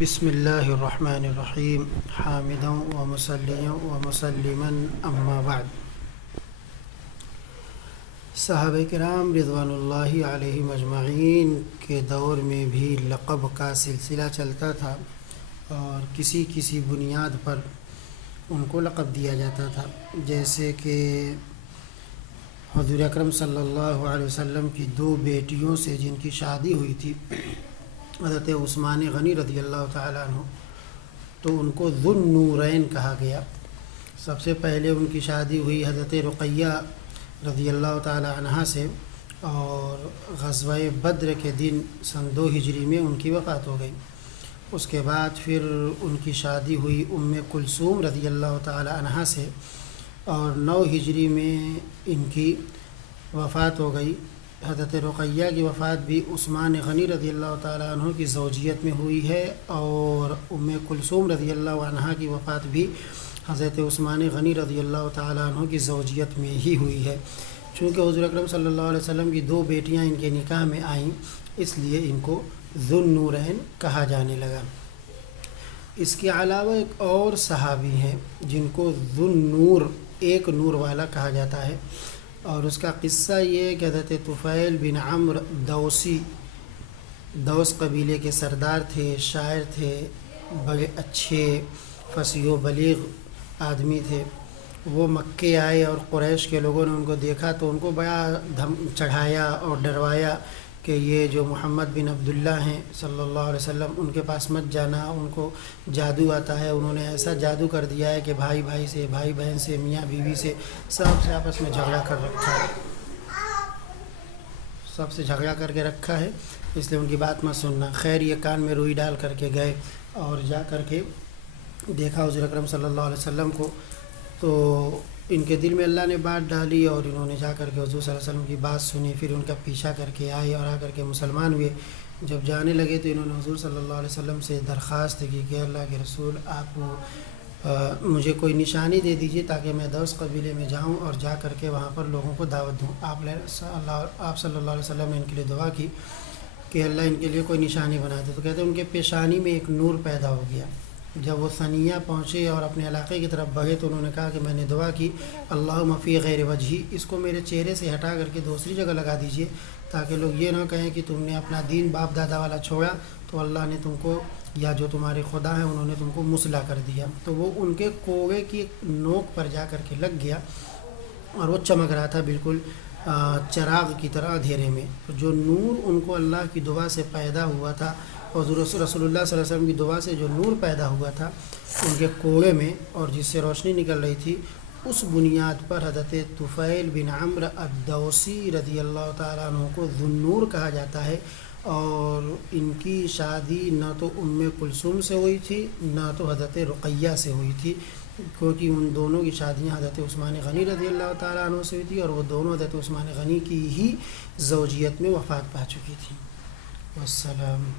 بسم اللہ الرحمن الرحیم حامدا ومصلیا ومسلما اما بعد۔ صحابہ کرام رضوان اللہ علیہم اجمعین کے دور میں بھی لقب کا سلسلہ چلتا تھا اور کسی کسی بنیاد پر ان کو لقب دیا جاتا تھا، جیسے کہ حضور اکرم صلی اللہ علیہ وسلم کی دو بیٹیوں سے جن کی شادی ہوئی تھی، حضرت عثمان غنی رضی اللہ تعالیٰ عنہ، تو ان کو ذو النورین کہا گیا۔ سب سے پہلے ان کی شادی ہوئی حضرت رقیہ رضی اللہ تعالیٰ عنہا سے، اور غزوہ بدر کے دن سن 2 ہجری میں ان کی وفات ہو گئی۔ اس کے بعد پھر ان کی شادی ہوئی ام کلثوم رضی اللہ تعالیٰ عنہا سے، اور 9 ہجری میں ان کی وفات ہو گئی۔ حضرت رقیہ کی وفات بھی عثمان غنی رضی اللہ تعالیٰ عنہ کی زوجیت میں ہوئی ہے، اور ام کلثوم رضی اللہ عنہا کی وفات بھی حضرت عثمان غنی رضی اللہ تعالیٰ عنہ کی زوجیت میں ہی ہوئی ہے۔ چونکہ حضور اکرم صلی اللہ علیہ وسلم کی 2 بیٹیاں ان کے نکاح میں آئیں، اس لیے ان کو ذو النورین کہا جانے لگا۔ اس کے علاوہ ایک اور صحابی ہیں جن کو ذو النور، ایک نور والا کہا جاتا ہے، اور اس کا قصہ یہ ہے کہ حضرت طفیل بن عمرو دوسی، دوس قبیلے کے سردار تھے، شاعر تھے، بڑے اچھے فصیح و بلیغ آدمی تھے۔ وہ مکے آئے اور قریش کے لوگوں نے ان کو دیکھا تو ان کو بڑا چڑھایا اور ڈروایا کہ یہ جو محمد بن عبداللہ ہیں صلی اللہ علیہ وسلم، ان کے پاس مت جانا، ان کو جادو آتا ہے، انہوں نے ایسا جادو کر دیا ہے کہ بھائی بھائی سے، بھائی بہن سے، میاں بیوی سے، سب سے آپس میں جھگڑا کر رکھا ہے، سب سے جھگڑا کر کے رکھا ہے، اس لیے ان کی بات مت سننا۔ خیر یہ کان میں روئی ڈال کر کے گئے اور جا کر کے دیکھا حضور اکرم صلی اللہ علیہ وسلم کو، تو ان کے دل میں اللہ نے بات ڈالی اور انہوں نے جا کر کے حضور صلی اللہ علیہ وسلم کی بات سنی، پھر ان کا پیچھا کر کے آئے اور آ کر کے مسلمان ہوئے۔ جب جانے لگے تو انہوں نے حضور صلی اللہ علیہ وسلم سے درخواست کی کہ اللہ کے رسول، آپ مجھے کوئی نشانی دے دیجئے تاکہ میں دوس قبیلے میں جاؤں اور جا کر کے وہاں پر لوگوں کو دعوت دوں۔ آپ صلی اللہ علیہ وسلم نے ان کے لیے دعا کی کہ اللہ ان کے لیے کوئی نشانی بنا دے، تو کہتے ہیں ان کے پیشانی میں ایک نور پیدا ہو گیا۔ جب وہ ثنیہ پہنچے اور اپنے علاقے کی طرف بڑھے تو انہوں نے کہا کہ میں نے دعا کی، اللہم فی غیر وجہی، اس کو میرے چہرے سے ہٹا کر کے دوسری جگہ لگا دیجئے تاکہ لوگ یہ نہ کہیں کہ تم نے اپنا دین باپ دادا والا چھوڑا تو اللہ نے تم کو، یا جو تمہارے خدا ہیں انہوں نے تم کو مسلح کر دیا۔ تو وہ ان کے کوے کی نوک پر جا کر کے لگ گیا اور وہ چمک رہا تھا بالکل چراغ کی طرح اندھیرے میں۔ جو نور ان کو اللہ کی دعا سے پیدا ہوا تھا، حضور رسول اللہ صلی اللہ علیہ وسلم کی دعا سے جو نور پیدا ہوا تھا ان کے کوڑے میں اور جس سے روشنی نکل رہی تھی، اس بنیاد پر حضرت طفیل بن عمرو الدوسی رضی اللہ تعالیٰ عنہ کو ذو النور کہا جاتا ہے۔ اور ان کی شادی نہ تو ام کلثوم سے ہوئی تھی نہ تو حضرت رقیہ سے ہوئی تھی، کیونکہ ان دونوں کی شادیاں حضرت عثمان غنی رضی اللہ تعالیٰ عنہ سے ہوئی تھی، اور وہ دونوں حضرت عثمان غنی کی ہی زوجیت میں وفات پا چکی تھیں۔ والسلام۔